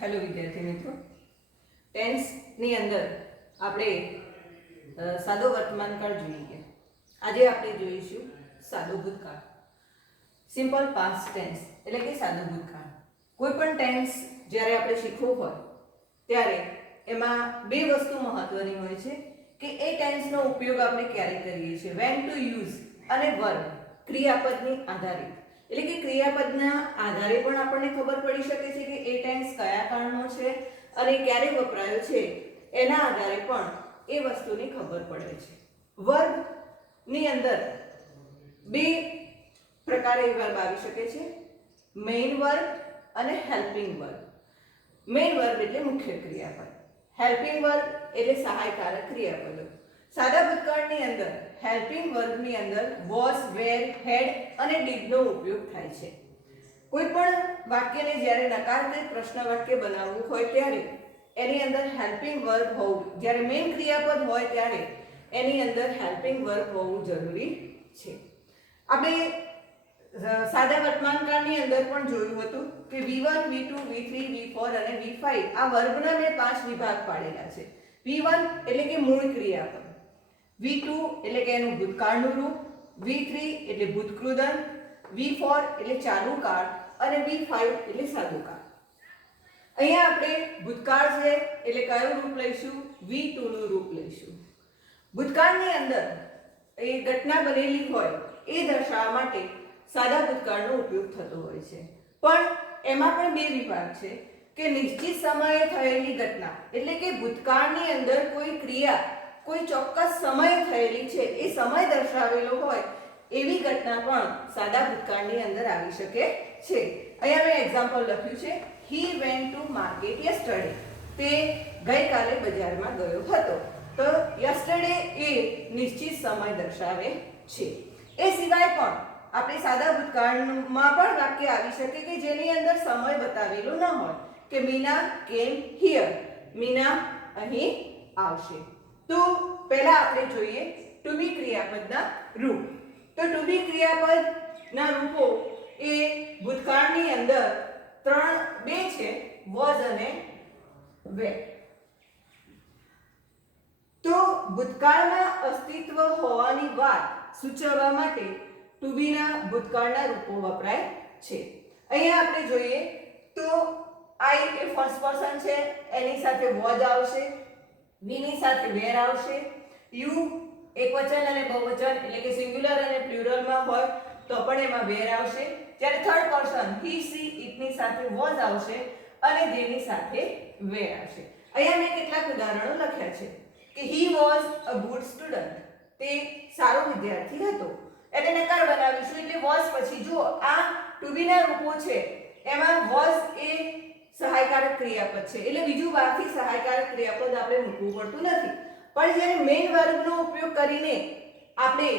Hello વિદ્યાર્થી મિત્રો, ટેન્સની અંદર આપણે સાદો વર્તમાનકાળ જોઈએ. આજે આપણે જોઈશું સાદો ભૂતકાળ, સિમ્પલ પાસ્ટ ટેન્સ એટલે કે સાદો ભૂતકાળ. કોઈ પણ ટેન્સ જ્યારે આપણે શીખવું હોય ત્યારે એમાં બે વસ્તુ મહત્વની હોય છે કે એ ટેન્સનો ઉપયોગ આપણે ક્યારે કરીએ છીએ, વેન ટુ યુઝ, અને વર્બ ક્રિયાપદની આધારિત. એટલે કે ક્રિયાપદના આધારે પણ આપણને ખબર પડી શકે છે કે એ ટેન્સ કયા કાળનો છે અને ક્યારે વપરાયો છે. એના આધારે પણ એ વસ્તુની ખબર પડે છે. વર્બની અંદર બે પ્રકારે વર્બ આવી શકે છે, મેઇન વર્બ અને હેલ્પિંગ વર્બ. મેઇન વર્બ એટલે મુખ્ય ક્રિયાપદ, હેલ્પિંગ વર્બ એટલે સહાયકારક ક્રિયાપદો. સાદા ભૂતકાળની અંદર હેલ્પિંગ વર્બની અંદર વોઝ, વેર, હેડ અને ડીડનો ઉપયોગ થાય છે. કોઈ પણ વાક્યને જ્યારે નકારાત્મક પ્રશ્ન વાક્ય બનાવવું હોય ત્યારે એની અંદર હેલ્પિંગ વર્બ હોવું, જ્યારે મેઇન ક્રિયાપદ હોય ત્યારે એની અંદર હેલ્પિંગ વર્બ હોવું જરૂરી છે. આપણે સાદા વર્તમાનકાળની અંદર પણ જોયું હતું કે V1, V2, V3, V4 અને V5 આ વર્બના મેં 5 વિભાગ પાડેલા છે. V1 એટલે કે મૂળ ક્રિયાપદ, V2 એટલે કે એનું ભૂતકાળનું રૂપ, V3 એટલે ભૂતકૃદંત, V4 એટલે ચાલુ કાળ અને V5 એટલે સાદું કાળ. અહીંયા આપણે ભૂતકાળ છે એટલે કયું રૂપ લઈશું? V2 નું રૂપ લઈશું. ભૂતકાળની અંદર એ ઘટના બનેલી હોય એ દર્શાવવા માટે સાદા ભૂતકાળનો ઉપયોગ થતો હોય છે. પણ એમાં પણ બે વિભાગ છે કે નિશ્ચિત સમયે થયેલી ઘટના એટલે કે ભૂતકાળની અંદર કોઈ ક્રિયા કોઈ ચોક્કસ સમય થયેલી છે, એ સમય દર્શાવેલો હોય એવી ઘટના પણ સાદા ભૂતકાળની અંદર આવી શકે છે. અહીંયા મેં એક્ઝામ્પલ લખ્યું છે, he went to market yesterday. તે ગઈકાલે બજારમાં ગયો હતો. તો યસ્ટરડે એ નિશ્ચિત સમય દર્શાવે છે. એ સિવાય પણ આપણે સાદા ભૂતકાળમાં પણ વાક્ય આવી શકે કે જેની અંદર સમય બતાવેલો ન હોય, કે મીના કેમ હિયર, મીના અહીં આવશે. તો પહેલા આપણે જોઈએ ટુ બી ક્રિયાપદના રૂપ. તો ટુ બી ક્રિયાપદના રૂપો એ ભૂતકાળની અંદર બે છે, વોઝ અને વેર. તો ભૂતકાળમાં અસ્તિત્વ હોવાની વાત સૂચવવા માટે ટુ બી ના ભૂતકાળના રૂપો વપરાય છે. અહીંયા આપણે જોઈએ તો આઈ એ ફર્સ્ટ પર્સન છે, એની સાથે વોઝ આવશે, વી ની સાથે વેર આવશે, યુ એકવચન અને બહુવચન એટલે કે સિંગ્યુલર અને પ્લુરલમાં હોય તો પણ એમાં વેર આવશે. જ્યારે third person he, C, it ની સાથે વોઝ આવશે અને ધે ની સાથે વેર આવશે. અહીંયા મેં કેટલાક ઉદાહરણો લખ્યા છે કે he was a good student, તે સારો વિદ્યાર્થી હતો. એને નકાર બનાવીશું એટલે વોઝ પછી જુઓ આ ટુ બી ના રૂપો છે એમાં વોઝ એ સહાયકારક ક્રિયાપદ છે એટલે બીજું બહારથી સહાયકારક ક્રિયાપદ આપણે મૂકવું પડતું નથી. પણ જ્યારે મેઇન વર્બનો ઉપયોગ કરીને આપણે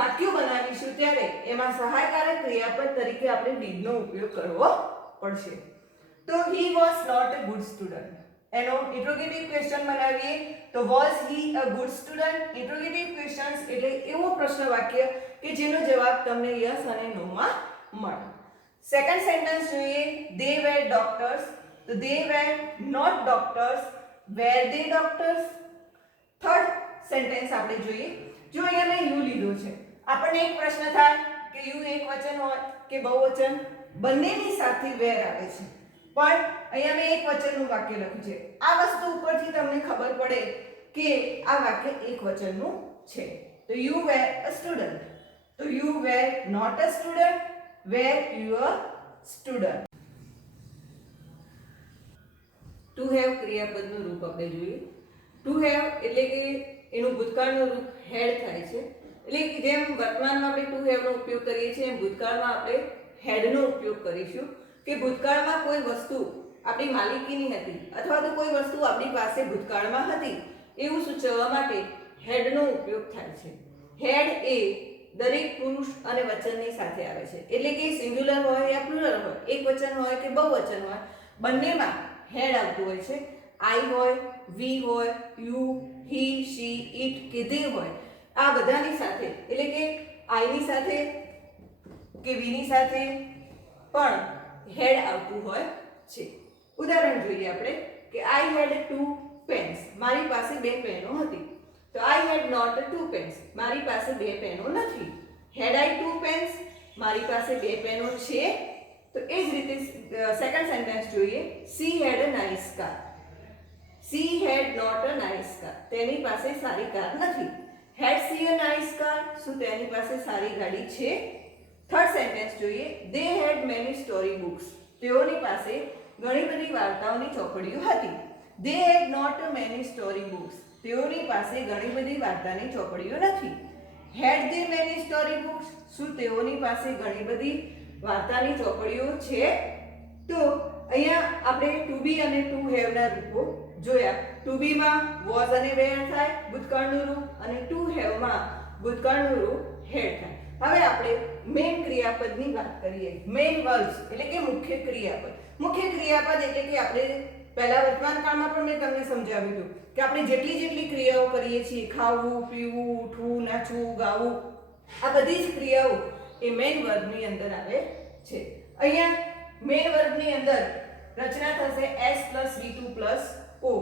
વાક્યો બનાવીશું ત્યારે એમાં સહાયકારક ક્રિયાપદ તરીકે આપણે ડીડનો ઉપયોગ કરવો પડશે. તો he was not a good student, એનો ઇન્ટ્રોગેટિવ ક્વેશ્ચન બનાવીએ તો was he a good student. Interrogative questions એટલે એવો પ્રશ્ન વાક્ય કે જેનો જવાબ તમને યસ અને નો માં મળે. સેકન્ડ સેન્ટેન્સ જોઈએ, they were doctors. તો they were not doctors, were they doctors? Third sentence આપણે જોઈએ, જો અહીંયા મેં યુ લીધો છે, આપણને એક પ્રશ્ન થાય કે યુ એકવચન હોય કે બહુવચન, બંનેની સાથે વેર આવે છે. પણ અહીંયા મેં એક વચનનું વાક્ય લખ્યું છે. આ વસ્તુ ઉપરથી તમને ખબર પડે કે આ વાક્ય એક વચનનું છે. તો યુ વેર અ સ્ટુડન્ટ. તો you were not a student, were you a student. To have ક્રિયાપદનું રૂપ આપણે જોઈએ. ટુ હેવ એટલે કે એનું ભૂતકાળનું રૂપ હેડ થાય છે. એટલે કે જેમ વર્તમાનમાં આપણે ટુ હેવનો ઉપયોગ કરીએ છીએ એમ ભૂતકાળમાં આપણે હેડનો ઉપયોગ કરીશું. કે ભૂતકાળમાં કોઈ વસ્તુ આપણી માલિકીની હતી અથવા તો કોઈ વસ્તુ આપણી પાસે ભૂતકાળમાં હતી એવું સૂચવવા માટે હેડનો ઉપયોગ થાય છે. હેડ એ દરેક પુરુષ અને વચનની સાથે આવે છે. એટલે કે સિંગ્યુલર હોય યા પ્લુરલ હોય, એક વચન હોય કે બહુવચન હોય, બંનેમાં હેડ આવતું હોય છે. આઈ હોય, વી હોય, યુ, હી, શી, ઇટ કે ધે હોય, આ બધાની સાથે એટલે કે આઈની સાથે કે વીની સાથે પણ હેડ આવતું હોય છે. ઉદાહરણ જોઈએ આપણે કે આઈ હેડ 2 પેન્સ, મારી પાસે 2 પેનો હતી. તો આઈ હેડ નોટ 2 પેન્સ, મારી પાસે 2 પેનો નથી. હેડ આઈ 2 પેન્સ, મારી પાસે 2 પેનો છે. તો એ જ રીતે સેકન્ડ સેન્ટેન્સ જોઈએ. She had a nice car, she had not a nice car, તેની પાસે સારી કાર નથી. Had she a nice car, શું તેની પાસે સારી ગાડી છે? થર્ડ સેન્ટેન્સ જોઈએ. They had many story books, તેઓની પાસે ઘણી બધી વાર્તાઓની ચોપડીઓ હતી. They had not many story books, તેઓની પાસે ઘણી બધી વાર્તાની ચોપડીઓ નથી. Had they many story books, શું તેઓની પાસે ઘણી બધી વાર્તાની ચોપડીઓ છે? તો અહીંયા આપણે ટુ બી અને ટુ હેવ ના રૂપો જોયા. ટુ બી માં વોઝ અને વેર થાય ભૂતકાળનું રૂપ, અને ટુ હેવ માં ભૂતકાળનું રૂપ હેડ થાય. હવે આપણે મેઇન ક્રિયાપદની વાત કરીએ. મેઇન વર્બ્સ એટલે કે મુખ્ય ક્રિયાપદ. મુખ્ય ક્રિયાપદ એટલે કે આપણે પહેલા વર્તમાન કાળમાં પણ મેં તમને સમજાવ્યું હતું કે આપણે જેટલી ક્રિયાઓ કરીએ છીએ, ખાવું, પીવું, ઉઠવું, નાચવું, ગાવું, આ બધી જ ક્રિયાઓ એ મેઇન વર્બની અંદર આવે છે. અહીંયા મેઇન વર્બની અંદર રચના થશે s + v2 + o.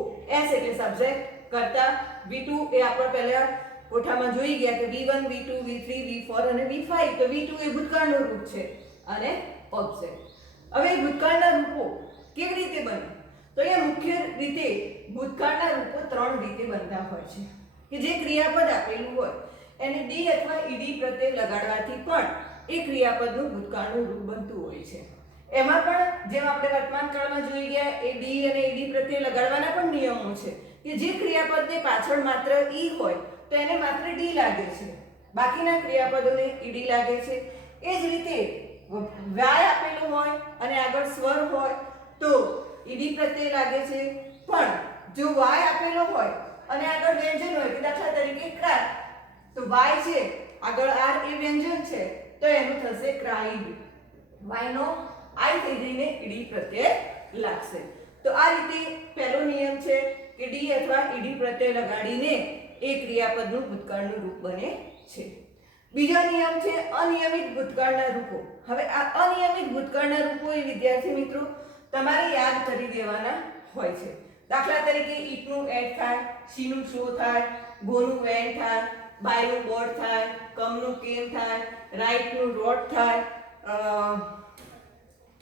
s એટલે સબ્જેક્ટ, કર્તા, v2 એ આપણે પહેલા કોઠામાં જોઈ ગયા કે v1 v2 v3 v4 અને v5. તો v2 એ ભૂતકાળનું રૂપ છે અને ઓબ્જેક્ટ. હવે ભૂતકાળના રૂપો કેવી રીતે બને? તો એ મુખ્ય રીતે ભૂતકાળના રૂપો 3 રીતે બનતા હોય છે કે જે ક્રિયાપદ આપેલું હોય એને ડી અથવા ઈડી પ્રત્યય લગાડવાથી પણ એ ક્રિયાપદનું ભૂતકાળનું રૂપ બનતું હોય છે. એમાં પણ જેમ આપણે વર્તમાન કાળમાં જોઈ ગયા એ ડી અને ઈડી પ્રત્યય લગાડવાના પણ નિયમો છે કે જે ક્રિયાપદને પાછળ માત્ર ઈ હોય તો એને માત્ર ડી લાગે છે, બાકીના ક્રિયાપદોને ઈડી લાગે છે. એ જ રીતે વાય આપેલો હોય અને આગળ સ્વર હોય તો ઈડી પ્રત્યય લાગે છે. પણ જો વાય આપેલો હોય અને આગળ વ્યંજન હોય કે દાખલા તરીકે ક્રાય, તો વાય છે આગળ આર એ વ્યંજન છે તો એનું થશે ક્રાઇડ. વાય નો આઈ થઈ જઈને ઈડી પ્રત્યય લાગશે. તો આ રીતે પહેલો નિયમ છે કે ડી અથવા ઈડી પ્રત્યય લગાડીને એ ક્રિયાપદનું ભૂતકાળનું રૂપ બને છે. બીજો નિયમ છે અનિયમિત ભૂતકાળના રૂપો. હવે આ અનિયમિત ભૂતકાળના રૂપો એ વિદ્યાર્થી મિત્રો તમારે યાદ કરી દેવાના હોય છે. દાખલા તરીકે ઈટ નું એડ થાય, સી નું શો થાય, ગો નું વેન થાય, બાય નું બોર્ડ થાય, કમ નું કેમ થાય, રાઈટ નું રોટ થાય,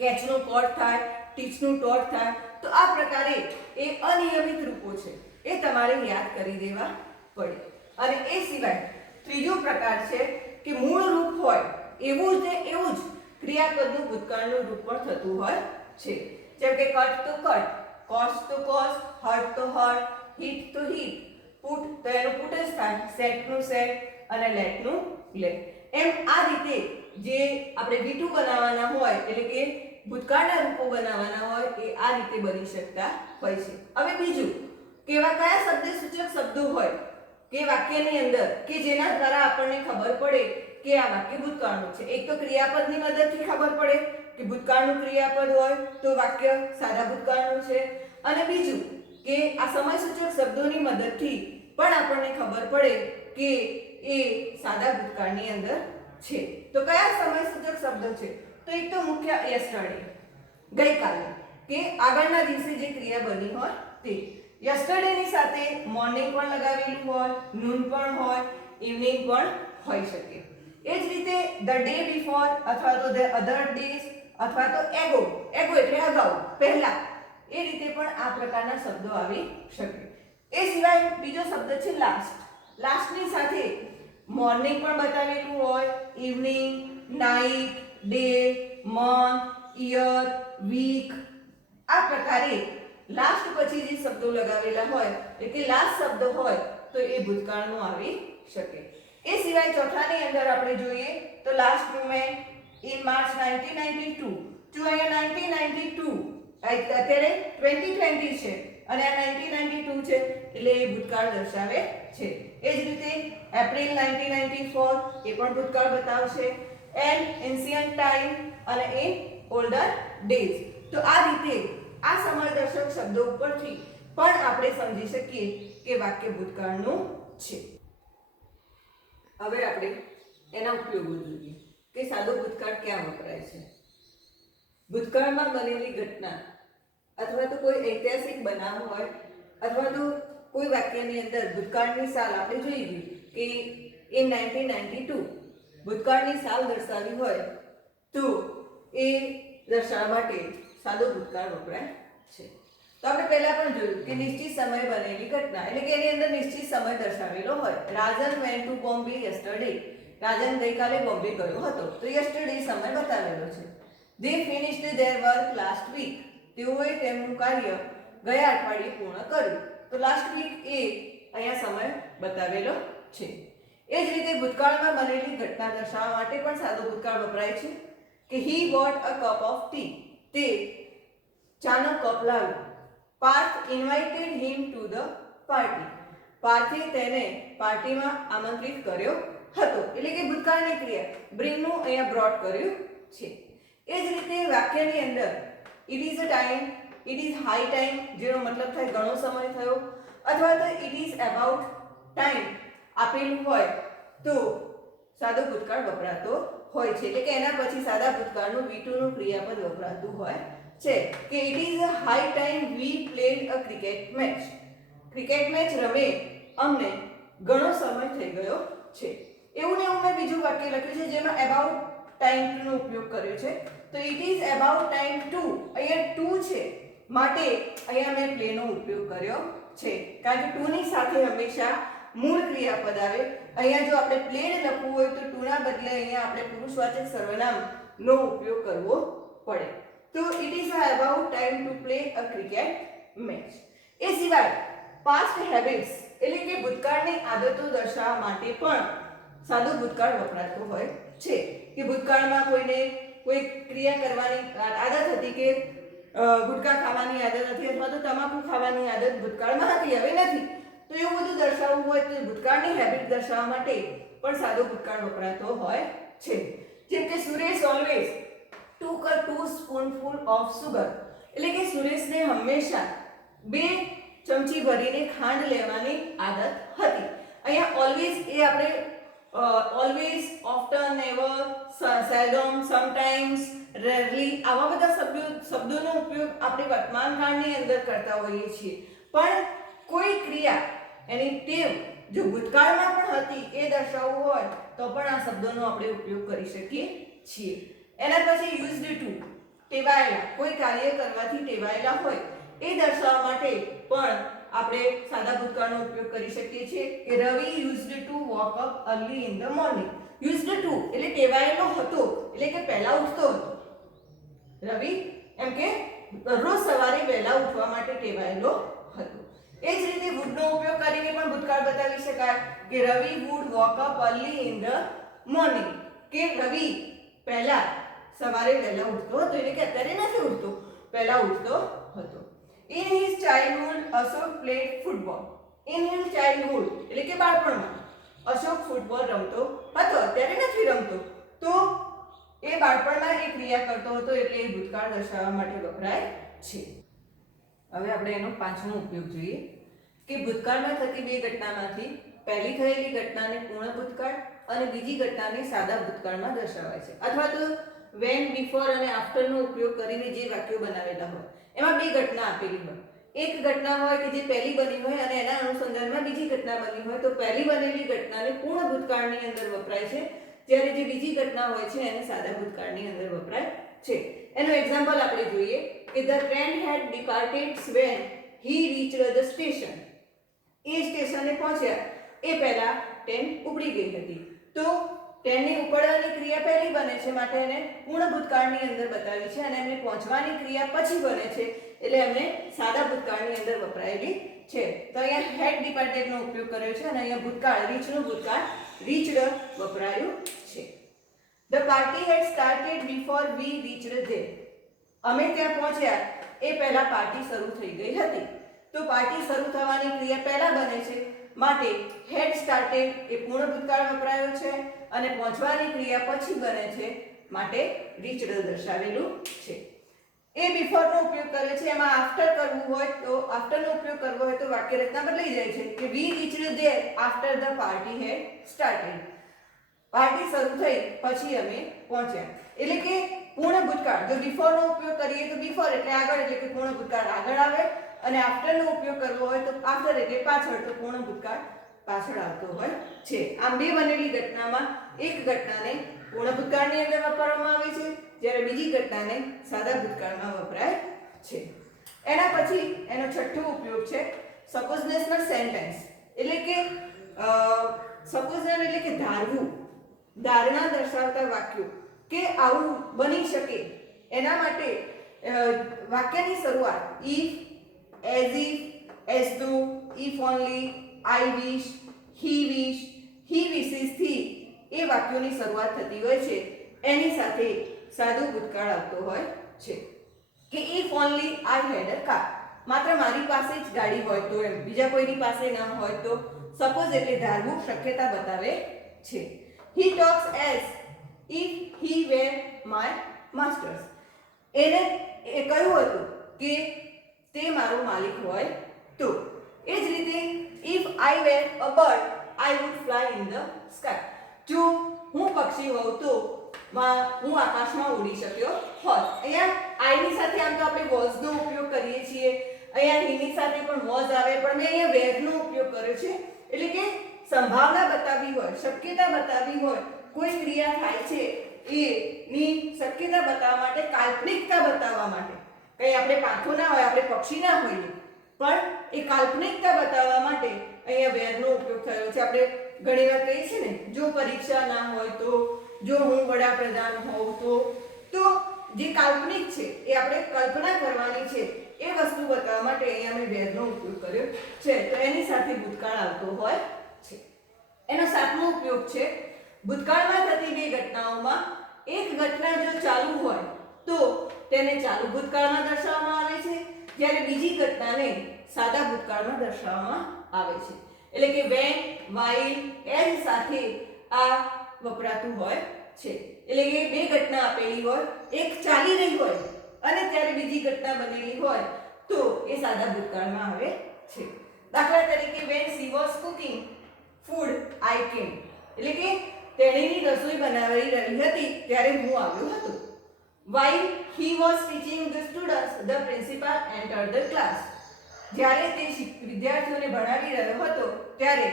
કેચ નું કોટ થાય, ટીચ નું ટોટ થાય. તો આ પ્રકારે એ અનિયમિત રૂપો છે એ તમારે યાદ કરી દેવા પડે. અને એ સિવાય ત્રીજો પ્રકાર છે કે મૂળ રૂપ હોય એવું જ ને એવું જ ક્રિયાપદનું ભૂતકાળનું રૂપ પણ થતું હોય છે. જેમ કે કટ તો કટ, કોસ્ટ તો કોસ્ટ, હર્ટ તો હર્ટ, હિટ તો હિટ, પુટ તો એનું પુટ જ થાય, સેટ નું સેટ અને લેટ નું લેટ. એમ આ રીતે જે આપણે V2 બનાવવાના હોય એટલે કે ભૂતકાળના રૂપો બનાવવાના હોય એ આ રીતે બની શકતા હોય છે. હવે બીજું કેવા કયા શબ્દસૂચક શબ્દો હોય કે વાક્યની અંદર કે જેના દ્વારા આપણને ખબર પડે કે આ વાક્ય ભૂતકાળનું છે. એક તો ક્રિયાપદની મદદથી ખબર પડે કે ભૂતકાળનું ક્રિયાપદ હોય તો વાક્ય સાદા ભૂતકાળનું છે. અને બીજું કે આ સમયસૂચક શબ્દોની મદદથી પણ આપણને ખબર પડે કે એ સાદા ભૂતકાળની અંદર છે. તો કયા સમયસૂચક શબ્દો છે? તો એક તો મુખ્ય યસ્ટરડે, ગઈકાલે કે આગળના દિવસે જે ક્રિયા બની હોય તે. યસ્ટરડે ની સાથે મોર્નિંગ પણ લગાવેલું હોય, નૂન પણ હોય, ઇવનિંગ પણ હોઈ શકે. એ જ રીતે ધ ડે બિફોર અથવા તો ધ અધર ડેઝ અથવા તો એગો, એગો એટલે અગાઉ, પહેલા, એ રીતે પણ આ પ્રકારના શબ્દો આવી શકે. એ સિવાય બીજો શબ્દ છે લાસ્ટ. લાસ્ટની સાથે મોર્નિંગ પણ બતાવેલું હોય, evening, night, day, month, year, week. આ પ્રકારે લાસ્ટ પછી જે શબ્દો લગાવેલા હોય એટલે કે લાસ્ટ શબ્દ હોય તો એ ભૂતકાળનું આવી શકે. એ સિવાય ચોથાની અંદર આપણે જોઈએ તો લાસ્ટ મુમેન્ટ ઇન માર્ચ 1992. જો અહીંયા 1992 અત્યારે 2020 છે અને આ 1992 છે એટલે એ ભૂતકાળ દર્શાવે છે. એ જ રીતે એપ્રિલ 1994 એ પણ ભૂતકાળ બતાવશે. એન્ડ એન્શિયન્ટ ટાઈમ અને ઇન ઓલ્ડર ડેઝ. તો આ રીતે આ સમયદર્શક શબ્દો ઉપરથી પણ આપણે સમજી શકીએ કે વાક્ય ભૂતકાળનું છે. હવે આપણે એના ઉપયોગો જોઈએ કે સાદો ભૂતકાળ ક્યાં વપરાય છે. ભૂતકાળમાં બનેલી ઘટના અથવા તો કોઈ ઐતિહાસિક બનાવ હોય અથવા તો કોઈ વાક્યની અંદર ભૂતકાળની સાલ આપણે જોઈ ગઈ કે in 1992 ભૂતકાળની સાલ દર્શાવી હોય તો એ દર્શાવવા માટે સાદો ભૂતકાળ વપરાય છે. તો આપણે પહેલા પણ જોયું કે નિશ્ચિત સમયે બનેલી ઘટના એટલે કે એની અંદર નિશ્ચિત સમય દર્શાવેલો હોય. રાજન વેન્ટ ટુ બોમ્બે યસ્ટરડે. રાજન ગઈકાલે બોમ્બે ગયો હતો તો યસ્ટરડે સમય બતાવેલો છે. they finished their work last week. તેઓએ તેમનું કાર્ય ગયા અઠવાડિયે પૂર્ણ કર્યું. તો લાસ્ટ વીક એ અહીંયા સમય બતાવેલો છે. એ જ રીતે ભૂતકાળમાં બનેલી ઘટના દર્શાવવા માટે પણ સાદો ભૂતકાળ વપરાય છે કે he bought a cup of tea. તે ચાનો કપ લાવ્યો. Parth invited him to the party. પાર્થે તેને પાર્ટીમાં આમંત્રિત કર્યો હતો. એટલે કે ભૂતકાળની ક્રિયા bring નું અહીંયા brought કર્યું છે. એ જ રીતે વાક્યની અંદર it is a time, it is high time જેનો મતલબ થાય ઘણો સમય થયો અથવા તો it is about time આપેલું હોય તો સાદો ભૂતકાળ વપરાતો હોય છે. એટલે કે એના પછી સાદા ભૂતકાળનું V2 નું ક્રિયાપદ વપરાતું હોય છે કે it is a high time we played a cricket match. Cricket match રમે અમને ઘણો સમય થઈ ગયો છે. એવું ને એવું મેં બીજું વાક્ય લખ્યું છે જેમાં about time નો ઉપયોગ કર્યો છે. તો it is about time to અહીંયા to છે માટે અહીંયા મેં play નો ઉપયોગ કર્યો છે કારણ કે to ની સાથે હંમેશા મૂળ ક્રિયાપદ આવે. અહીંયા જો આપણે played લખવું હોય તો to ના બદલે અહીંયા આપણે પુરુષવાચક સર્વનામ નો ઉપયોગ કરવો પડે. તો it is about time to play a cricket match. એ સિવાય past habits એટલે કે ભૂતકાળની આદતો દર્શાવવા માટે પણ સાદો ભૂતકાળ વપરાતો હોય છે કે ભૂતકાળમાં કોઈને કોઈ ક્રિયા કરવાની આદત હતી કે ગુટકા ખાવાની આદત હતી અથવા તો તમાકુ ખાવાની આદત ભૂતકાળમાં હતી હવે નથી. તો એવું બધું દર્શાવવું હોય તો ભૂતકાળની હેબિટ દર્શાવવા માટે પણ સાદો ભૂતકાળ વપરાતો હોય છે. જેમ કે Suresh always took a 2 spoonful of sugar. એટલે કે સુરેશને હંમેશા 2 ચમચી ભરીને ખાંડ લેવાની આદત હતી. અહીંયા ઓલવેઝ એ આપણે ઓલવેઝ, ઓફટન, નેવર, સેલ્ડમ, સમટાઇમ્સ, રેરલી આવા બધા શબ્દોનો ઉપયોગ આપણે વર્તમાન કાળની અંદર કરતા હોઈએ છીએ. પણ કોઈ ક્રિયા એની ટેવ જો ભૂતકાળમાં પણ હતી એ દર્શાવવું હોય તો પણ આ શબ્દોનો આપણે ઉપયોગ કરી શકીએ છીએ. એના પછી યુઝડ ટુ ટેવાયેલા કોઈ કાર્ય કરવાથી ટેવાયેલા હોય એ દર્શાવવા માટે પણ આપણે સાદા ભૂતકાળનો ઉપયોગ કરી શકીએ છીએ કે Ravi used to walk up early in the morning. Used to એટલે ટેવાયેલો હતો એટલે કે પહેલા ઉઠતો હતો. રવિ એમ કે દરરોજ સવારે વહેલા ઉઠવા માટે ટેવાયેલો હતો. એ જ રીતે વુડ નો ઉપયોગ કરીને પણ ભૂતકાળ બતાવી શકાય કે Ravi would walk up early in the morning કે રવિ પહેલા સવારે વહેલા ઉઠતો હતો એટલે કે અત્યારે નથી ઉઠતો પહેલા ઉઠતો હતો. In his childhood, Ashok played football. In his childhood એટલે કે બાળપણમાં અશોક ફૂટબોલ રમતો હતો અત્યારે નથી રમતો. તો એ બાળપણમાં એ ક્રિયા કરતો હતો એટલે એ ભૂતકાળ દર્શાવવા માટે વપરાય છે. હવે આપણે એનો પાંચમો ઉપયોગ જોઈએ કે ભૂતકાળમાં થતી બે ઘટનામાંથી પહેલી થયેલી ઘટનાને પૂર્ણ ભૂતકાળ અને બીજી ઘટનાને સાદા ભૂતકાળમાં દર્શાવાય છે. અથવા તો when, before અને after નો ઉપયોગ કરીને જે વાક્યો બનાવેલા હોય એમાં બે ઘટના આપેલી હોય. એક ઘટના હોય કે જે પહેલી બની હોય અને એના અનુસંધાનમાં બીજી ઘટના બની હોય તો પહેલી બનેલી ઘટનાને પૂર્ણ ભૂતકાળની અંદર વપરાય છે જ્યારે જે બીજી ઘટના હોય છે એને સાદા ભૂતકાળની અંદર વપરાય છે. એનો એક્ઝામ્પલ આપણે જોઈએ કે the train had departed when he reached the station. એ સ્ટેશને પહોંચ્યા એ પહેલા ટ્રેન ઉપડી ગઈ હતી. તો ટ્રેનની ઉપડવાની ક્રિયા પહેલી બને છે માટે એને પૂર્ણ ભૂતકાળની અંદર બતાવી છે અને એમને પહોંચવાની ક્રિયા પછી બને છે એટલે એમને સાદા ભૂતકાળની અંદર વપરાયેલી છે. તો અહીંયા હેડ ડિપાર્ટેડ નો ઉપયોગ કર્યો છે અને અહીંયા ભૂતકાળ રીચ નું ભૂતકાળ રીચડ વપરાયું છે. The party had started before we reached there. અમે ત્યાં પહોંચ્યા એ પહેલા પાર્ટી શરૂ થઈ ગઈ હતી. તો પાર્ટી શરૂ થવાની ક્રિયા પહેલા બને છે માટે હેડ સ્ટાર્ટેડ એ પૂર્ણ ભૂતકાળ વપરાયો છે અને પહોંચવાની ક્રિયા પછી બને છે માટે રીચડ દર્શાવેલું છે. એ બિફોર નો ઉપયોગ કરે છે એમાં આફ્ટર કરવું હોય તો આફ્ટર નો ઉપયોગ કરવો હોય તો વાક્ય રચના બદલાઈ જાય છે કે we reached there after the party had started. Party શરૂ થઈ પછી અમે પહોંચ્યા એટલે કે પૂર્ણ ભૂતકાળ ભૂતકાળ, જો before નો ઉપયોગ કરીએ તો before એટલે આગળ એટલે કે પૂર્ણ ભૂતકાળ આગળ આવે, અને after નો ઉપયોગ કરવો હોય તો after એટલે પાછળ, તો પૂર્ણ ભૂતકાળ પાછળ આવતો હોય છે. આમ બે બનેલી ઘટનામાં એક ઘટનાને પૂર્ણ ભૂતકાળની અંદર વાપરવામાં આવે છે, જ્યારે બીજી ઘટનાને સાદા ભૂતકાળમાં વપરાય છે. એના પછી એનો છઠ્ઠો ઉપયોગ છે સપોઝનેશનલ સેન્ટેન્સ, એટલે કે સપોઝન એટલે કે ધારવું, ધારણા દર્શાવતા વાક્યો કે આવું બની શકે એના માટે વાક્યની શરૂઆત if, as if, as though, if only, I wish, he wishes થી એ વાક્યોની શરૂઆત થતી હોય છે. એની સાથે સાદું ભૂતકાળ આવતો હોય છે કે if only I had a car, માત્ર મારી પાસે જ ગાડી હોય તો, એમ બીજા કોઈની પાસે ના હોય તો. સપોઝ એટલે ધારવું, શક્યતા બતાવે છે. he talks as if he were my master, એને એ કહ્યું હતું કે તે મારો માલિક હોય તો. એ જ રીતે if I were a bird I would fly in the sky, જો હું પક્ષી હોઉં તો હું આકાશમાં ઉડી શક્યો હોત. અહીંયા I ની સાથે આમ તો આપણે was નો ઉપયોગ કરીએ છીએ, અહીંયા he ની સાથે પણ was આવે, પણ મેં અહીંયા were નો ઉપયોગ કર્યો છે, એટલે કે સંભાવના બતાવી હોય, શક્યતા બતાવી હોય, કોઈ ક્રિયા થાય છે એની શક્યતા બતાવવા માટે, કાલ્પનિકતા બતાવવા માટે. કઈ આપણે પાંખો ના હોય, આપણે પક્ષી ના હોઈએ, પણ એ કાલ્પનિકતા બતાવવા માટે અહીંયા were નો ઉપયોગ થયો છે. આપણે ઘણીવાર કહીએ છીએ ને, જો પરીક્ષા ના હોય તો, જો હું વડાપ્રધાન હોઉં તો જે કાલ્પનિક છે એ આપણે કલ્પના કરવાની છે એ વસ્તુ બતાવવા માટે અહીંયા મેં were નો ઉપયોગ કર્યો છે, તો એની સાથે ભૂતકાળ આવતો હોય છે. એનો સાતમો ઉપયોગ છે ભૂતકાળમાં થતી બે ઘટનાઓમાં એક ઘટના જો ચાલુ હોય તો તેને ચાલુ ભૂતકાળમાં દર્શાવવામાં આવે છે, જ્યારે બીજી ઘટનાને સાદા ભૂતકાળમાં દર્શાવવામાં આવે છે. એટલે કે when, while, as સાથે આ વપરાતું હોય છે. એટલે કે બે ઘટના આપેલી હોય, એક ચાલી રહી હોય અને ત્યારે બીજી ઘટના બનેલી હોય તો એ સાદા ભૂતકાળમાં આવે છે. દાખલા તરીકે when she was cooking food I came, એટલે કે તેણીની રસોઈ બનાવી રહી હતી ત્યારે હું આવ્યો હતો. while he was teaching the students the principal entered the class, જ્યારે તે વિદ્યાર્થીઓને ભણાવી રહ્યો હતો ત્યારે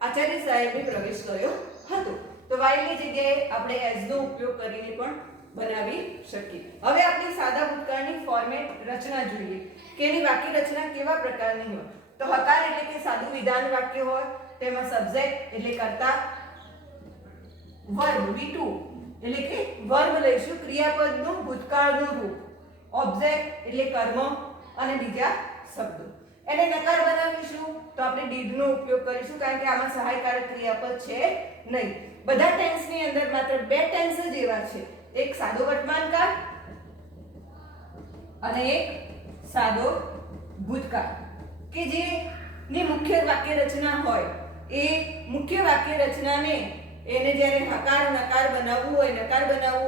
આચાર્ય સાહેબે પ્રવેશ કર્યો હતો. તો while ની જગ્યાએ આપણે as નો ઉપયોગ કરીને પણ બનાવી શકીએ. હવે આપણે સાદા ભૂતકાળની ફોર્મેટ રચના જોઈએ કે એની વાક્ય રચના કેવા પ્રકારની હોય. તો હકાર એટલે કે સાદું વિધાન વાક્ય હોય, તેમાં સબ્જેક્ટ એટલે કર્તા, વર્બ V2 એટલે કે વર્બ લઈશું, ક્રિયાપદનું ભૂતકાળનું રૂપ, ઓબ્જેક્ટ એટલે કર્મ અને બીજા શબ્દો. એને નકાર બનાવીશું તો આપણે did નો ઉપયોગ કરીશું, કારણ કે આમાં સહાયકારક ક્રિયાપદ છે નહીં. બધા ટેન્સની અંદર માત્ર બે ટેન્સ જ એવા છે, એક સાદો વર્તમાનકાળ અને એક સાદો ભૂતકાળ, કે જેની મુખ્ય વાક્ય રચના હોય. એ મુખ્ય વાક્ય રચનાને એને જ્યારે હકાર નકાર બનાવવું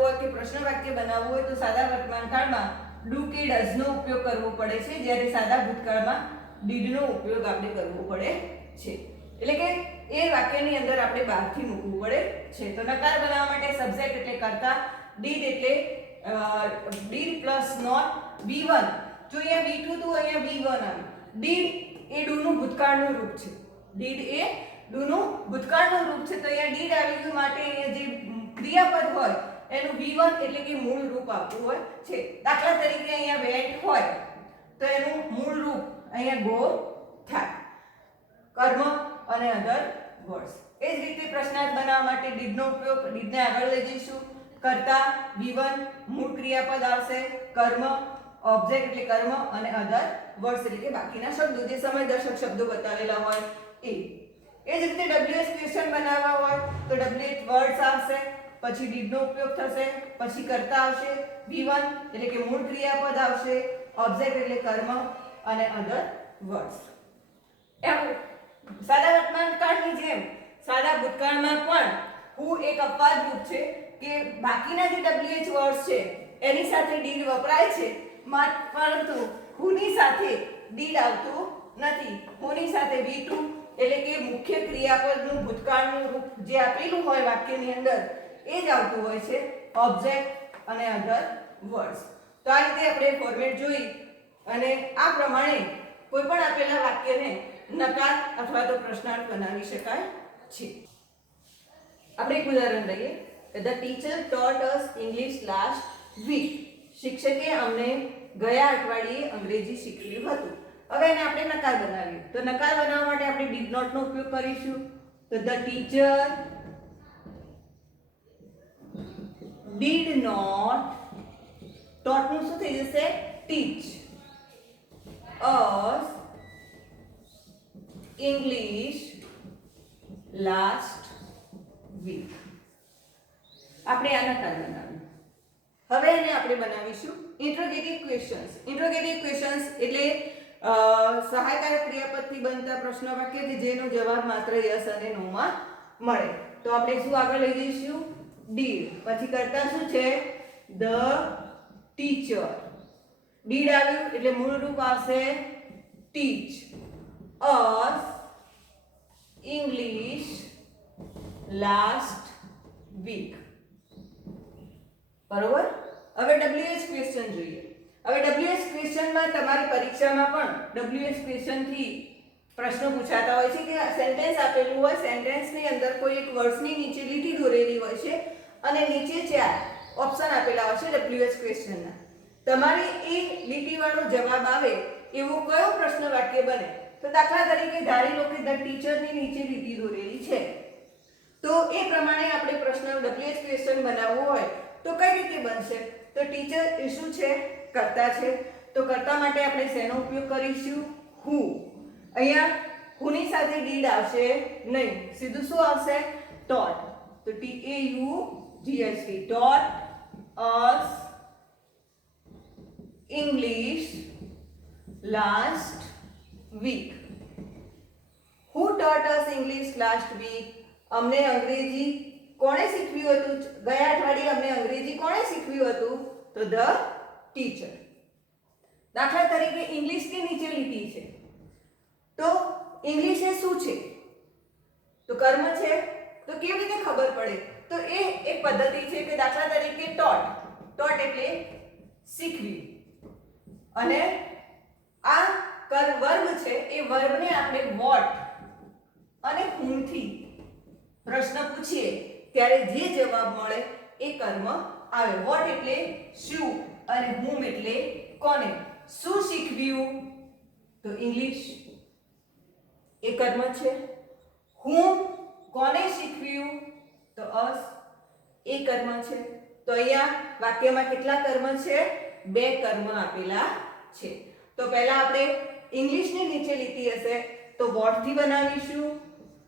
હોય કે પ્રશ્ન વાક્ય બનાવવું હોય તો સાદા વર્તમાનકાળમાં do કે does નો ઉપયોગ કરવો પડે છે, જ્યારે સાદા ભૂતકાળમાં did નો ઉપયોગ આપણે કરવો પડે છે. એટલે કે એ વાક્યની અંદર આપણે બહારથી મૂકવું પડે છે. તો નકાર બનાવવા માટે સબ્જેક્ટ એટલે કર્તા, did એટલે did પ્લસ નોટ V1, જો અહીંયા V2 તો અહીંયા V1 આવ્યું. did એ do નું ભૂતકાળનું રૂપ છે, did એ do નું ભૂતકાળનું રૂપ છે, તો અહીંયા did આવી ગયું માટે અહીંયા જે ક્રિયાપદ હોય એનું V1 એટલે કે મૂળ રૂપ આપવું હોય છે. દાખલા તરીકે અહીંયા went હોય તો એનું મૂળ રૂપ અહીંયા go થાય, કર્મ અને અધર વર્ડ્સ. એ જ રીતે પ્રશ્નાર્થ બનાવવા માટે did નો ઉપયોગ, did ને આગળ લઈ જઈશું, કર્તા V1, મૂળ ક્રિયાપદ આવશે, કર્મ, ઓબ્જેક્ટ એટલે કર્મ અને અધર વર્ડ્સ એટલે કે બાકીના શબ્દો, જે સમયદર્શક શબ્દો બતાવેલા હોય એ. એ જ રીતે WH ક્વેશ્ચન બનાવવા હોય તો WH વર્ડ્સ આવશે, પછી did નો ઉપયોગ થશે, પછી કર્તા આવશે, V1 એટલે કે મૂળ ક્રિયાપદ આવશે, ઓબ્જેક્ટ એટલે કર્મ અને અધર વર્ડ્સ. એમ સાદા વર્તમાનકાળની જેમ સાદા ભૂતકાળમાં પણ હું એક અપવાદ રૂપ છે કે બાકીના જે WH વર્ડ્સ છે એની સાથે did વપરાય છે, પરંતુ હુની સાથે did આવતું નથી. હુની સાથે V2 એટલે કે મુખ્ય ક્રિયાપદનું ભૂતકાળનું રૂપ જે આપેલું હોય વાક્યની અંદર એ જ આવતું હોય છે, ઓબ્જેક્ટ અને અધર વર્ડ્સ. તો આ રીતે આપણે ફોર્મેટ જોઈ અને આ પ્રમાણે કોઈ પણ આપેલા વાક્યને નકાર અથવા તો પ્રશ્નાર્થ બનાવી શકાય છે. આપણે એક ઉદાહરણ લઈએ. The teacher taught us English last week. શિક્ષકે અમને ગયા અઠવાડિયે અંગ્રેજી શીખવ્યું હતું. હવે એને આપણે નકાર બનાવીએ. તો નકાર બનાવવા માટે આપણે did not નો ઉપયોગ કરીશું. તો the teacher did not, taught નું શું થઈ જશે? teach us English last week. આપણે આ નકાર બનાવ્યું. હવે એને આપણે બનાવીશું ઇન્ટ્રોગેટિવ ક્વેશ્ચન્સ. ઇન્ટ્રોગેટિવ ક્વેશ્ચન્સ એટલે સહાયકારક ક્રિયાપદથી બનતા પ્રશ્ન વાક્ય કે જેનો જવાબ માત્ર યસ અને નો માં મળે. તો આપણે શું આગળ લઈ જઈશું? did. પછી કરતા શું છે? the teacher. did આવ્યું એટલે મૂળ રૂપ આવશે teach us English last week. બરોબર. હવે WH ક્વેશ્ચન જોઈએ. હવે WH ક્વેશ્ચનમાં તમારી પરીક્ષામાં પણ WH ક્વેશ્ચન થી પ્રશ્નો પૂછાતા હોય છે કે સેન્ટેન્સ આપેલું હોય, સેન્ટેન્સની અંદર કોઈ એક વર્ડની નીચે લીટી દોરેલી હોય છે અને નીચે 4 ઓપ્શન આપેલા હોય છે WH ક્વેશ્ચનના. તમારે એ લીટીવાળો જવાબ આવે એવો કયો પ્રશ્ન વાક્ય બને? તો દાખલા તરીકે ધારી લો કે ધ ટીચરની નીચે લીટી દોરેલી છે. તો એ પ્રમાણે આપણે પ્રશ્ન WH ક્વેશ્ચન બનાવવો હોય તો કઈ રીતે બનશે? તો ટીચર એ શું છે? કર્તા છે. તો કર્તા માટે આપણે શેનો ઉપયોગ કરીશું? who. અહીંયા who ની સાથે did આવશે નહીં, સીધું શું આવશે? taught. તો TAUGHT, taught us English last week. Who taught us English last week? અમને અંગ્રેજી કોણે શીખવ્યું હતું? ગયા અઠવાડિયે અમને અંગ્રેજી કોણે શીખવ્યું હતું? તો the teacher. દાખલા તરીકે ઇંગ્લિશની નીચે લીટી છે. તો ઇંગ્લિશ એ શું છે? તો કર્મ છે. તો કેવી રીતે ખબર પડે? તો એ એક પદ્ધતિ છે કે દાખલા તરીકે taught. taught એટલે શીખવ્યું. અને આ વર્બ છે એ વર્બને આપણે what અને whom થી પ્રશ્ન પૂછીએ ત્યારે જે જવાબ મળે એ કર્મ આવે. what એટલે શું અને whom એટલે કોને. શું શીખવ્યું? તો ઇંગ્લિશ એ કર્મ છે. whom કોને શીખવ્યું? તો us એ કર્મ છે. તો અહીંયા વાક્યમાં કેટલા કર્મ છે? 2 કર્મ આપેલા છે. તો પહેલા આપણે ઇંગ્લિશની નીચે લીટી હશે તો what થી બનાવીશું.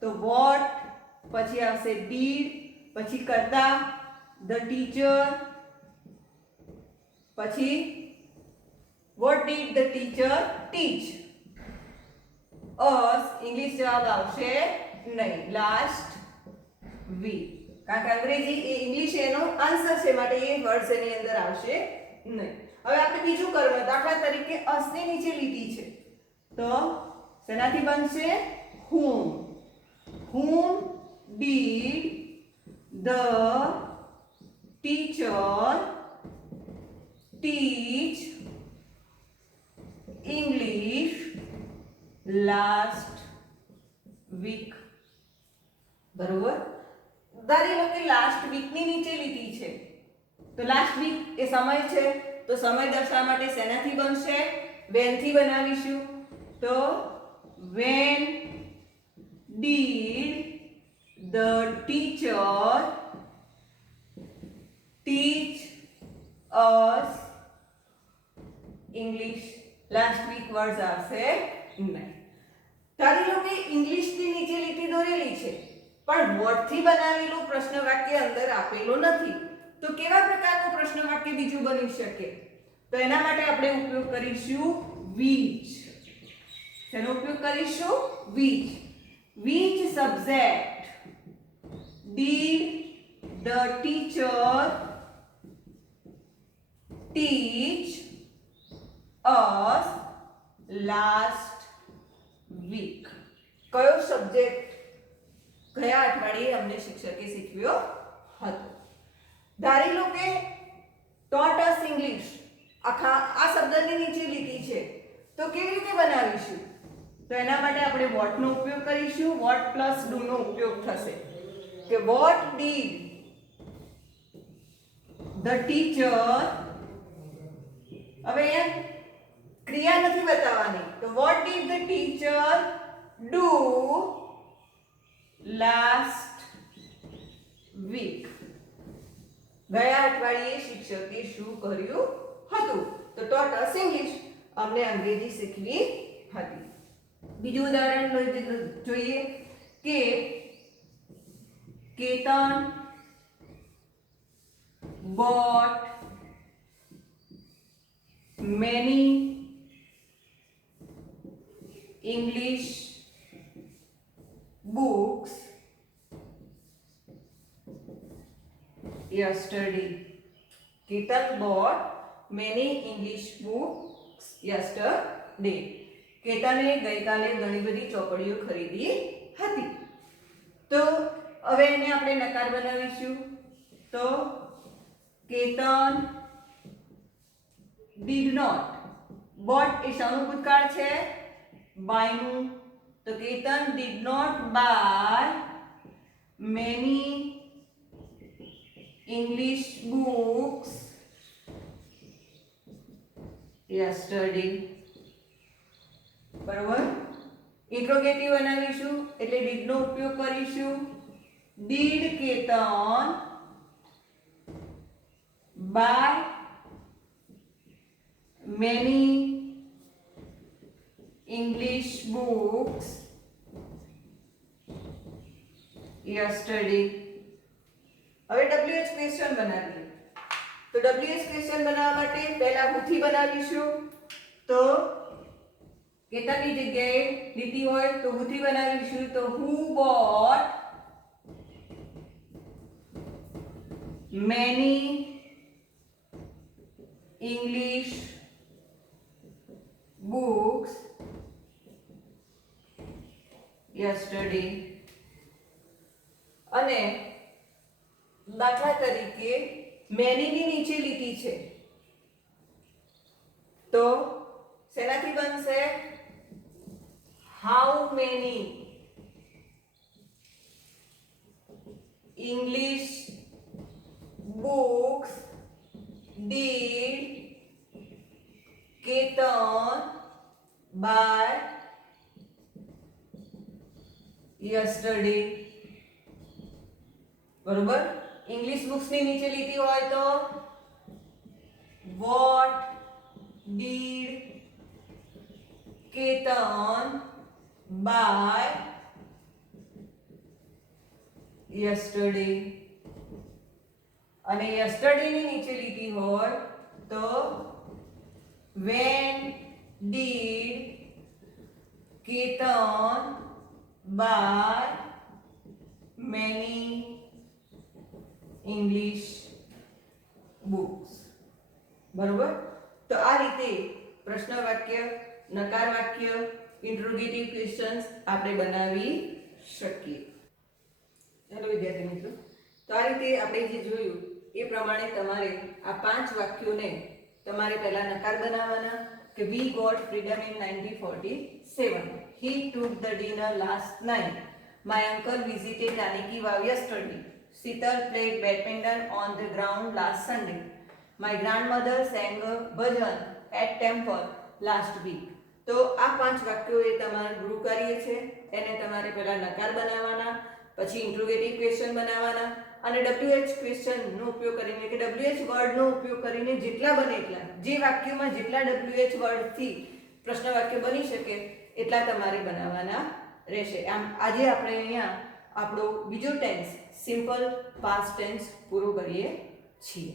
તો what, પછી આવશે did, પછી કર્તા the teacher, પછી what did the teacher teach us? English જવાબ આવશે નહીં, last week. કારણ કે અંગ્રેજી એ ઇંગ્લિશ એનો આન્સર છે માટે એ વર્ડ્સ એની અંદર આવશે નહીં. હવે આપણે બીજું કર્મ, દાખલા તરીકે us ની નીચે લીટી છે તો શેનાથી બનશે? whom. whom did the teacher teach English last week? બરોબર. ધારી લો કે લાસ્ટ વીક ની નીચે લીટી છે તો લાસ્ટ વીક એ સમય છે તો સમય દર્શાવવા માટે શેનાથી બનશે? when થી બનાવીશું. તો when did the teacher teach us English? last week words આવશે નહીં. ધારી લો કે ઇંગ્લિશની નીચે લીટી દોરેલી છે પણ what થી બનાવેલું પ્રશ્ન વાક્ય અંદર આપેલું નથી. તો કેવા પ્રકારનું પ્રશ્ન વાક્ય બીજું બની શકે? તો એના માટે આપણે ઉપયોગ કરીશું which. શેનો ઉપયોગ કરીશું? which. which subject did the teacher teach us last week? કયો સબ્જેક્ટ ગયા અઠવાડિયે અમને શિક્ષકે શીખવ્યો હતો? ધારી લો કે આખા આ શબ્દની નીચે લીટી છે તો કેવી રીતે બનાવીશું? તો એના માટે આપણે વોટ નો ઉપયોગ કરીશું. વોટ પ્લસ ડુ નો ઉપયોગ થશે કે વોટ ડીડ ધ ટીચર. હવે ક્રિયા નથી બતાવવાની તો what did the teacher do last week. ગયા અઠવાડિયે શિક્ષકે શું કર્યું હતું? તો taught us English. અમને અંગ્રેજી શીખવી હતી. બીજું ઉદાહરણ જોઈએ કે Ketan bought many English books yesterday. Ketan bought many English books yesterday. કેતને ગઈકાલે ઘણી બધી ચોપડીઓ ખરીદી હતી. તો હવે એને આપણે નકાર બનાવીશું. તો કેતન did not. bought એ શાનું ભૂતકાળ છે? buy નું. તો Ketan did not buy many English books yesterday. બરોબર. ઇન્ટ્રોગેટિવ બનાવીશું એટલે did નો ઉપયોગ કરીશું. did Ketan buy many English books yesterday. હવે WH ક્વેશ્ચન બનાવીએ. તો WH ક્વેશ્ચન બનાવવા માટે પહેલા હુથી બનાવીશું. તો કેતનની જગ્યાએ લીટી હોય તો હુથી બનાવીશું. તો who bought many English books yesterday. અને દાખલા તરીકે many ની નીચે લીટી છે તો શેનાથી બનશે? how many English books did Ketan buy yesterday. બરોબર. ઇંગ્લિશ બુક્સ ની નીચે લીટી હોય તો what did Ketan buy yesterday. અને yesterday ની નીચે લીટી હોય તો when did Ketan buy many English books. બરોબર. તો આ રીતે પ્રશ્ન વાક્ય, નકાર વાક્ય, ઇન્ટ્રોગેટિવ ક્વેશ્ચન્સ આપણે બનાવી શકીએ. હેલો વિદ્યાર્થી મિત્રો, તો આ રીતે આપણે જે જોયું એ પ્રમાણે તમારે આ 5 વાક્યોને તમારે પહેલા નકાર બનાવવાના કે we got freedom in 1947. He took the dinner last night. My uncle visited Nani Ki Vav yesterday. Sital played badminton on the ground last Sunday. My grandmother sang a bhajan at temple last week. તો આ 5 વાક્યો એ તમારે ગૃહ કાર્ય છે. એને તમારે પહેલા નકાર બનાવવાના, પછી ઇન્ટ્રોગેટિવ ક્વેશ્ચન બનાવવાના અને WH ક્વેશ્ચન નો ઉપયોગ કરીને કે WH વર્ડ નો ઉપયોગ કરીને જેટલા બને એટલા, જે વાક્યમાં જેટલા WH વર્ડ થી પ્રશ્ન વાક્ય બની શકે એટલા તમારે બનાવવાના રહેશે. આમ આજે આપણે અહીંયા આપણો બીજો ટેન્સ સિમ્પલ પાસ્ટ ટેન્સ પૂરો કરીએ છીએ.